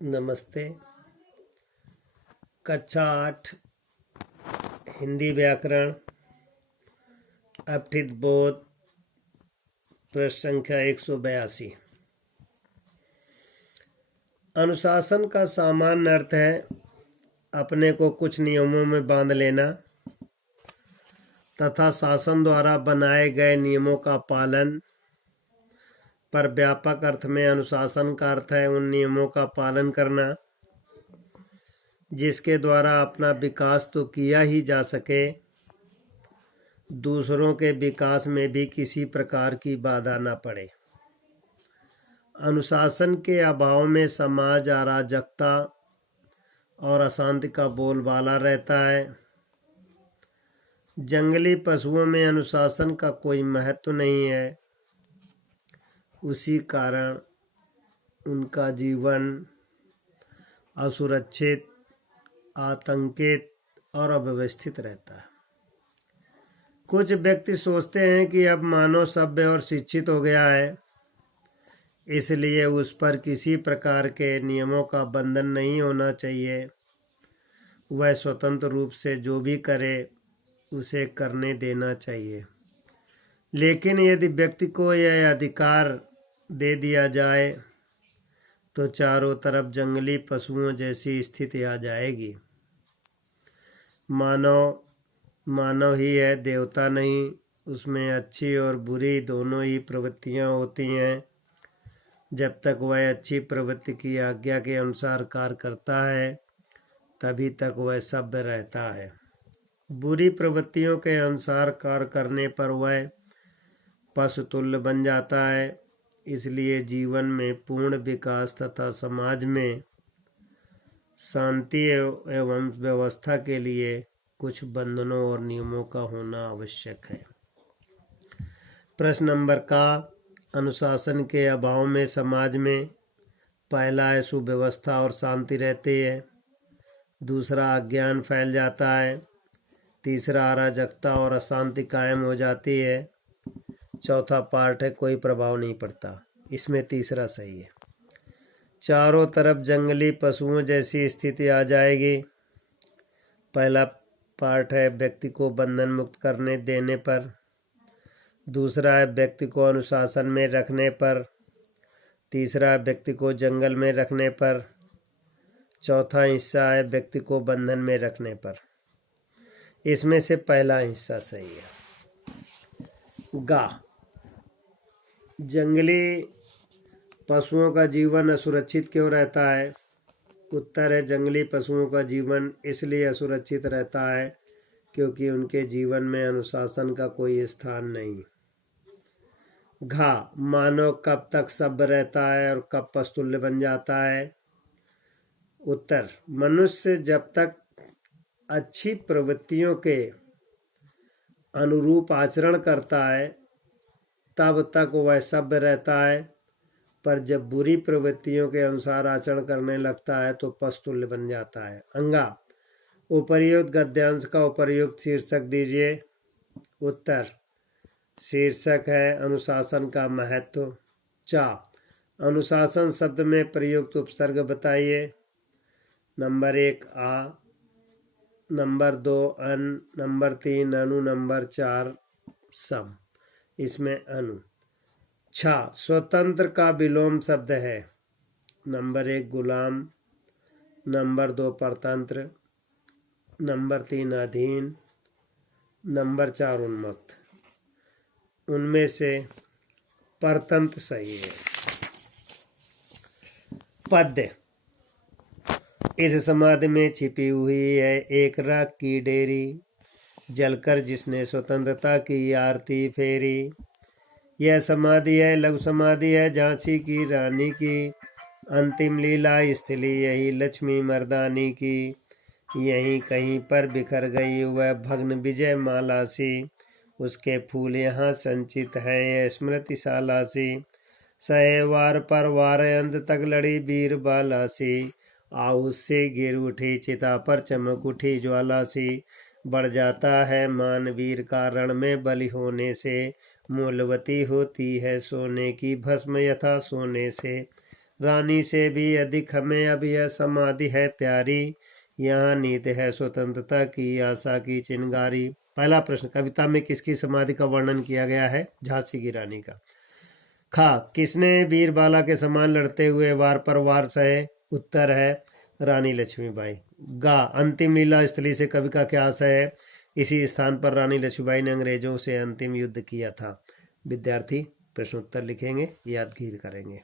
नमस्ते। कक्षा 8 हिंदी व्याकरण अपठित बोध पृष्ठ संख्या 182। अनुशासन का सामान्य अर्थ है अपने को कुछ नियमों में बांध लेना तथा शासन द्वारा बनाए गए नियमों का पालन। पर व्यापक अर्थ में अनुशासन का अर्थ है उन नियमों का पालन करना जिसके द्वारा अपना विकास तो किया ही जा सके, दूसरों के विकास में भी किसी प्रकार की बाधा न पड़े। अनुशासन के अभाव में समाज अराजकता और अशांति का बोलबाला रहता है। जंगली पशुओं में अनुशासन का कोई महत्व नहीं है, उसी कारण उनका जीवन असुरक्षित, आतंकित और अव्यवस्थित रहता है। कुछ व्यक्ति सोचते हैं कि अब मानव सभ्य और शिक्षित हो गया है, इसलिए उस पर किसी प्रकार के नियमों का बंधन नहीं होना चाहिए। वह स्वतंत्र रूप से जो भी करे उसे करने देना चाहिए। लेकिन यदि व्यक्ति को यह अधिकार दे दिया जाए तो चारों तरफ जंगली पशुओं जैसी स्थिति आ जाएगी। मानव ही है, देवता नहीं। उसमें अच्छी और बुरी दोनों ही प्रवृत्तियां होती हैं। जब तक वह अच्छी प्रवृत्ति की आज्ञा के अनुसार कार्य करता है तभी तक वह सभ्य रहता है। बुरी प्रवृत्तियों के अनुसार कार्य करने पर वह पशुतुल्य बन जाता है। इसलिए जीवन में पूर्ण विकास तथा समाज में शांति एवं व्यवस्था के लिए कुछ बंधनों और नियमों का होना आवश्यक है। प्रश्न नंबर का, अनुशासन के अभाव में समाज में पहला है सुव्यवस्था और शांति रहती है, दूसरा अज्ञान फैल जाता है, तीसरा अराजकता और अशांति कायम हो जाती है, चौथा पार्ट है कोई प्रभाव नहीं पड़ता। इसमें तीसरा सही है। चारों तरफ जंगली पशुओं जैसी स्थिति आ जाएगी। पहला पार्ट है व्यक्ति को बंधन मुक्त करने देने पर, दूसरा है व्यक्ति को अनुशासन में रखने पर, तीसरा है व्यक्ति को जंगल में रखने पर, चौथा हिस्सा है व्यक्ति को बंधन में रखने पर। इसमें से पहला हिस्सा सही है। गा, जंगली पशुओं का जीवन असुरक्षित क्यों रहता है? उत्तर है जंगली पशुओं का जीवन इसलिए असुरक्षित रहता है क्योंकि उनके जीवन में अनुशासन का कोई स्थान नहीं। घा, मानव कब तक सभ्य रहता है और कब पशुतुल्य बन जाता है? उत्तर, मनुष्य जब तक अच्छी प्रवृत्तियों के अनुरूप आचरण करता है तब तक वह सभ्य रहता है, पर जब बुरी प्रवृत्तियों के अनुसार आचरण करने लगता है तो पशुतुल्य बन जाता है। अंगा, उपर्युक्त गद्यांश का उपर्युक्त शीर्षक दीजिए। उत्तर, शीर्षक है अनुशासन का महत्व। चा, अनुशासन शब्द में प्रयुक्त उपसर्ग बताइए। नंबर 1 आ, नंबर 2 अन, नंबर 3 अनु, नंबर 4 सम। इसमें अनु। छा, स्वतंत्र का विलोम शब्द है। नंबर 1 गुलाम, नंबर 2 परतंत्र, नंबर 3 अधीन, नंबर 4 उन्मुक्त। उनमें से परतंत्र सही है। पद्य, इस समाधि में छिपी हुई है एक राख की डेरी, जलकर जिसने स्वतंत्रता की आरती फेरी। यह समाधि है लघु समाधि है झांसी की रानी की, अंतिम लीला स्थली यही लक्ष्मी मर्दानी की। यहीं कहीं पर बिखर गई वह भग्न विजय माला सी, उसके फूल यहाँ संचित हैं यह स्मृतिशाला सी। सहे वार पर वार अंत तक लड़ी वीर बाला सी, आउस से गिर उठी चिता पर चमक उठी ज्वाला सी। बढ़ जाता है मान वीर का रण में बलि होने से, मूलवती होती है सोने की भस्म यथा सोने से। रानी से भी अधिक हमें अब यह समाधि है प्यारी, यहाँ नीत है स्वतंत्रता की आशा की चिंगारी। पहला प्रश्न, कविता में किसकी समाधि का वर्णन किया गया है? झांसी की रानी का। खा, किसने बीरबाला के समान लड़ते हुए वार पर वार सहे? उत्तर है रानी लक्ष्मीबाई। गा, अंतिम लीला स्थली से कवि का क्या आशय है? इसी स्थान पर रानी लक्ष्मीबाई ने अंग्रेजों से अंतिम युद्ध किया था। विद्यार्थी प्रश्नोत्तर लिखेंगे, यादगीर करेंगे।